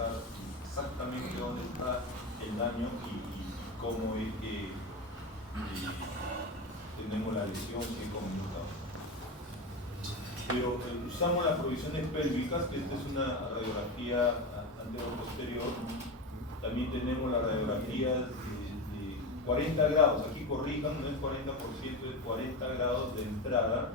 visualizar exactamente dónde está el daño y cómo es que tenemos la lesión que he comentado. Pero usamos las provisiones pélvicas, que esta es una radiografía anterior-posterior. También tenemos la radiografía de 40 grados, aquí corrijan, no es 40%, es 40 grados de entrada,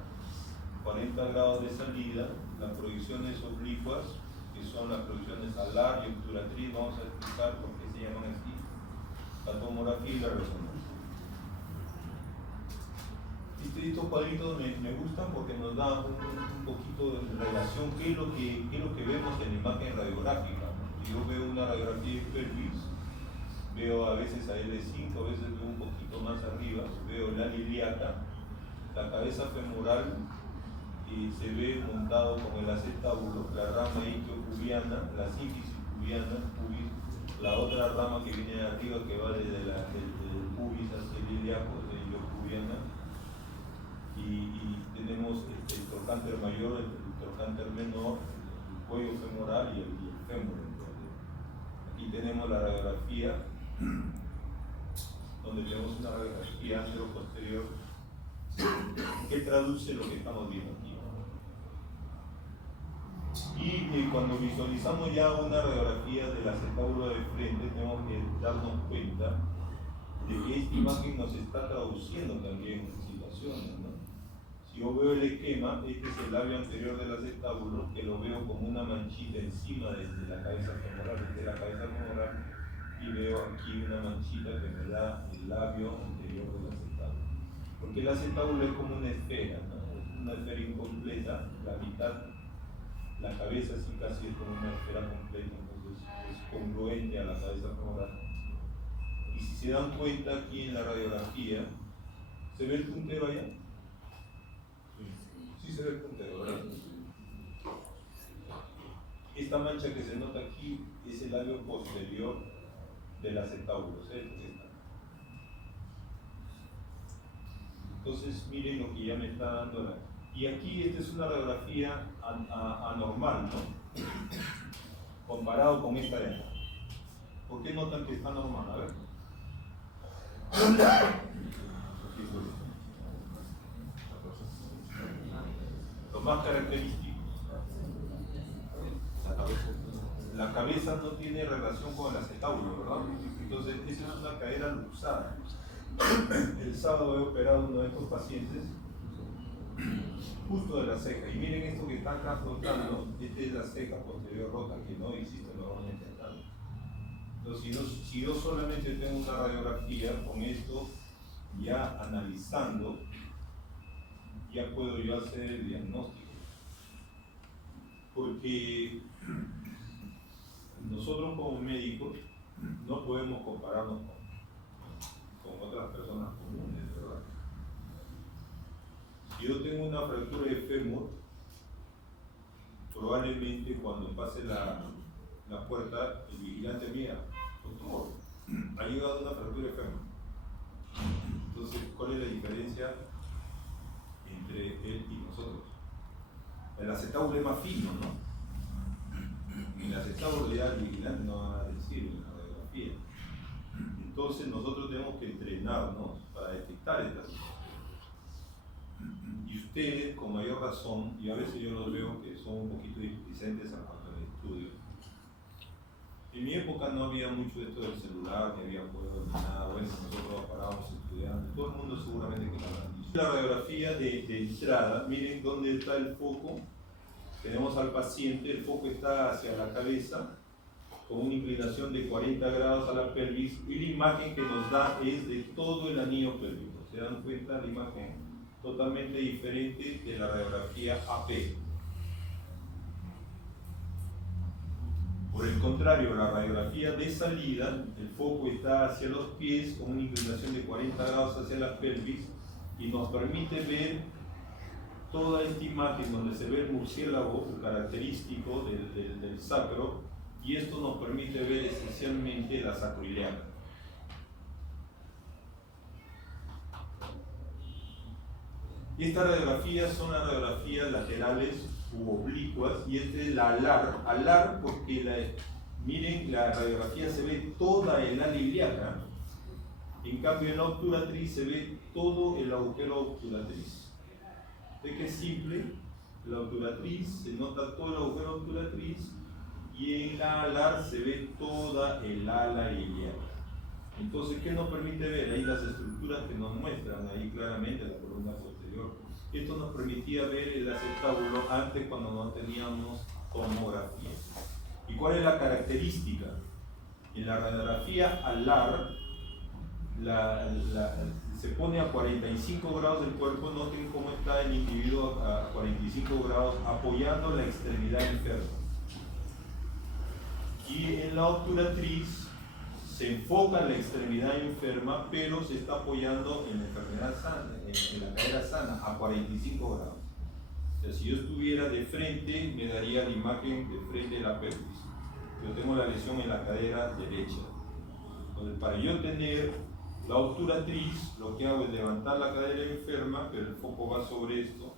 40 grados de salida, las proyecciones oblicuas, que son las proyecciones alar y obturatriz, vamos a explicar por qué se llaman así, la tomografía y la resonancia. Estos cuadritos me gustan porque nos dan un poquito de relación, qué es lo que vemos en la imagen radiográfica. Yo veo una radiografía de pelvis, veo a veces a L5, a veces veo un poquito más arriba, veo la ilíaca, la cabeza femoral y se ve montado con el acetábulo, la rama iliocubiana, la sínfisis cubiana, pubis, la otra rama que viene de arriba que va desde el pubis hacia el ilíaco, de iliocubiana, y tenemos el trocánter mayor, el trocánter menor, el cuello femoral y el fémur. Aquí tenemos la radiografía, donde tenemos una radiografía antero-posterior que traduce lo que estamos viendo aquí. Y cuando visualizamos ya una radiografía del acetábulo de frente, tenemos que darnos cuenta de que esta imagen nos está traduciendo también en situaciones, ¿no? Si yo veo el esquema, este es el labio anterior del acetábulo, que lo veo como una manchita encima de la cabeza femoral, y veo aquí una manchita que me da el labio anterior del acetábulo. Porque el acetábulo es como una esfera, ¿no? Es una esfera incompleta, la mitad, la cabeza sí casi es como una esfera completa, entonces es congruente a la cabeza femoral. Y si se dan cuenta aquí en la radiografía, ¿se ve el puntero allá? Sí se ve el puntero, ¿verdad? Esta mancha que se nota aquí es el labio posterior del acetábulo, ¿sí? Entonces miren lo que ya me está dando la... Y aquí esta es una radiografía anormal, ¿no? Comparado con esta de acá. ¿Por qué notan que está normal? A ver. Lo más característico. La cabeza no tiene relación con el acetábulo, ¿verdad? Entonces, esa es una cadera luxada. El sábado he operado uno de estos pacientes justo de la ceja. Y miren esto que está acá flotando. Esta es la ceja posterior rota, que no existe normalmente acá. Entonces, si yo solamente tengo una radiografía con esto, ya analizando, ya puedo yo hacer el diagnóstico. Porque nosotros como médicos no podemos compararnos con otras personas comunes, ¿verdad? Si yo tengo una fractura de fémur, probablemente cuando pase la puerta, el vigilante mira, doctor, ha llegado una fractura de fémur. Entonces, ¿cuál es la diferencia entre él y nosotros? El acetábulo es más fino, ¿no? En el acetábulo ya el vigilante no va a decir en la radiografía. Entonces nosotros tenemos que entrenarnos para detectar estas cosas. Y ustedes, con mayor razón, y a veces yo los veo que son un poquito displicentes en cuanto al estudio. En mi época no había mucho de esto del celular, ni había juegos, ni nada. Bueno, nosotros parábamos estudiando, todo el mundo seguramente que lo habrán dicho. La radiografía de entrada, miren dónde está el foco. Tenemos al paciente, el foco está hacia la cabeza, con una inclinación de 40 grados a la pelvis, y la imagen que nos da es de todo el anillo pélvico. ¿Se dan cuenta? La imagen totalmente diferente de la radiografía AP. Por el contrario, la radiografía de salida, el foco está hacia los pies, con una inclinación de 40 grados hacia la pelvis, y nos permite ver toda esta imagen donde se ve el murciélago característico del sacro, y esto nos permite ver esencialmente la sacroiliaca. Estas radiografías son las radiografías laterales u oblicuas, y esta es la alar. Alar porque Miren, la radiografía se ve toda el ala ilíaca, en cambio en la obturatriz se ve todo el agujero obturatriz. ¿Ve que es simple? La obturatriz, se nota todo el agujero obturatriz, y en la alar se ve toda el ala ilíaca. Entonces, ¿qué nos permite ver? Ahí las estructuras que nos muestran ahí claramente la columna posterior. Esto nos permitía ver el acetábulo antes, cuando no teníamos tomografía. ¿Y cuál es la característica? En la radiografía alar se pone a 45 grados del cuerpo. Noten cómo está el individuo a 45 grados apoyando la extremidad enferma. Y en la obturatriz se enfoca en la extremidad enferma, pero se está apoyando en la enfermedad sana, en la cadera sana, a 45 grados. O sea, si yo estuviera de frente, me daría la imagen de frente de la pelvis. Yo tengo la lesión en la cadera derecha. Entonces, para yo tener la obturatriz, lo que hago es levantar la cadera enferma, pero el foco va sobre esto,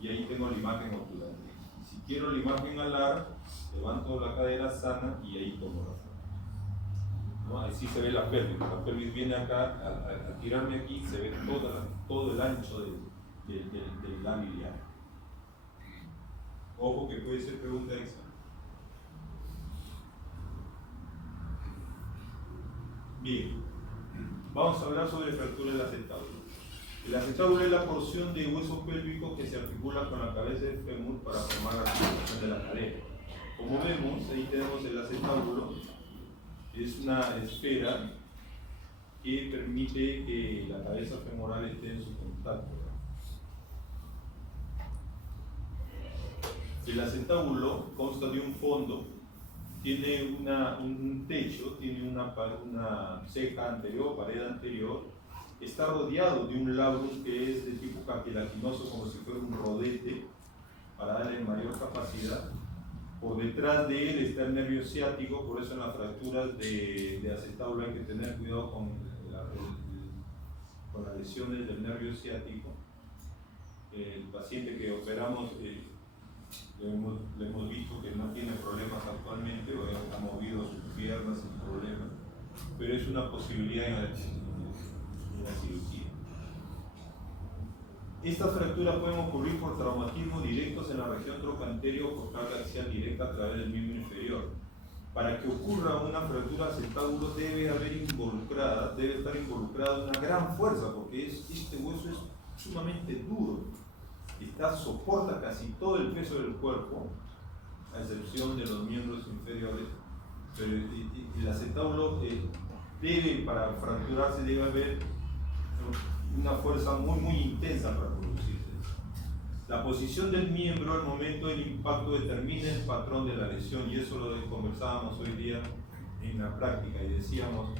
y ahí tengo la imagen obturatriz. Si quiero la imagen alar, levanto la cadera sana y ahí tomo la foto, ¿no? Así se ve la pelvis viene acá, a tirarme aquí, se ve todo el ancho del labio iliaco. Ojo que puede ser pregunta esa. Bien, vamos a hablar sobre fractura del acetábulo. El acetábulo es la porción de hueso pélvico que se articula con la cabeza del fémur para formar la articulación de la cadera. Como vemos, ahí tenemos el acetábulo. Es una esfera que permite que la cabeza femoral esté en su contacto. El acetábulo consta de un fondo, tiene un techo, tiene una ceja anterior, pared anterior, está rodeado de un labrum que es de tipo cartilaginoso, como si fuera un rodete, para darle mayor capacidad. Por detrás de él está el nervio ciático, por eso en las fracturas de acetábulo hay que tener cuidado con las lesiones del nervio ciático. El paciente que operamos le hemos visto que no tiene problemas actualmente, o ha movido sus piernas sin problemas, pero es una posibilidad en la cirugía. Estas fracturas pueden ocurrir por traumatismos directos en la región trocanterio o por carga axial directa a través del miembro inferior. Para que ocurra una fractura acetábulo debe estar involucrada una gran fuerza, porque este hueso es sumamente duro. Soporta casi todo el peso del cuerpo, a excepción de los miembros inferiores, pero el acetábulo para fracturarse debe haber una fuerza muy intensa para producirse. La posición del miembro al momento del impacto determina el patrón de la lesión, y eso lo conversábamos hoy día en la práctica, y decíamos,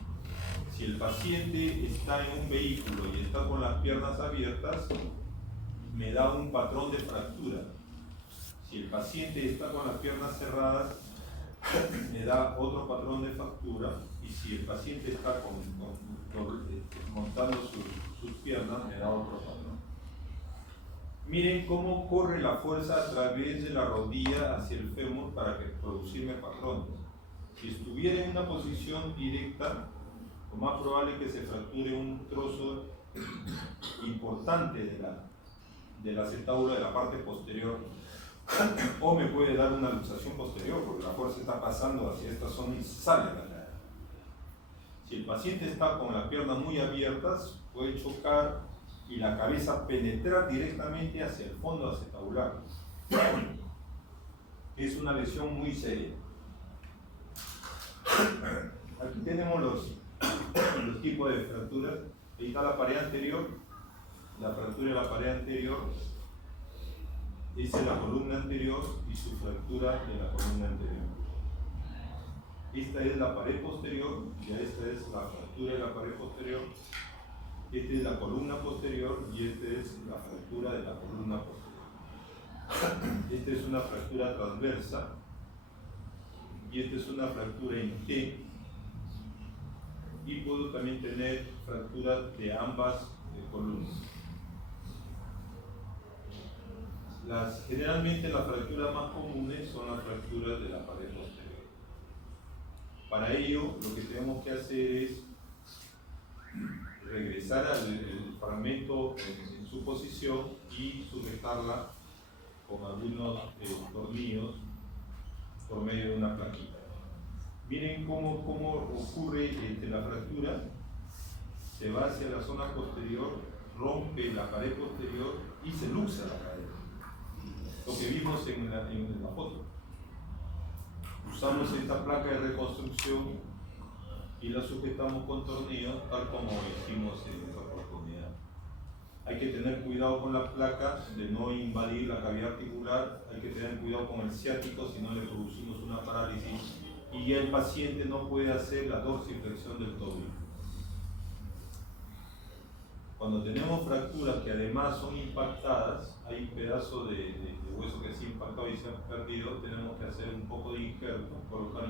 si el paciente está en un vehículo y está con las piernas abiertas, me da un patrón de fractura. Si el paciente está con las piernas cerradas, me da otro patrón de fractura. Y si el paciente está montando sus piernas, me da otro patrón. Miren cómo corre la fuerza a través de la rodilla hacia el fémur para producirme patrones. Si estuviera en una posición directa, lo más probable es que se fracture un trozo importante del acetábulo de la parte posterior, o me puede dar una luxación posterior, porque la fuerza está pasando hacia esta zona y sale de la cadera. Si el paciente está con las piernas muy abiertas, puede chocar y la cabeza penetrar directamente hacia el fondo acetabular. Es una lesión muy seria. Aquí tenemos los tipos de fracturas. Ahí está la pared anterior. La fractura de la pared anterior es la columna anterior y su fractura de la columna anterior. Esta es la pared posterior, y esta es la fractura de la pared posterior. Esta es la columna posterior y esta es la fractura de la columna posterior. Esta es una fractura transversa y esta es una fractura en T. Y puedo también tener fracturas de ambas columnas. Generalmente las fracturas más comunes son las fracturas de la pared posterior. Para ello, lo que tenemos que hacer es regresar al fragmento en su posición y sujetarla con algunos tornillos por medio de una plaquita. Miren cómo ocurre la fractura. Se va hacia la zona posterior, rompe la pared posterior y se luxa la cadera. Lo que vimos en la foto. Usamos esta placa de reconstrucción y la sujetamos con tornillos, tal como hicimos en esa oportunidad. Hay que tener cuidado con la placa de no invadir la cavidad articular, hay que tener cuidado con el ciático, si no le producimos una parálisis y el paciente no puede hacer la dorsiflexión del tobillo. Cuando tenemos fracturas que además son impactadas, hay un pedazo de hueso que se ha impactado y se ha perdido, tenemos que hacer un poco de injerto, colocar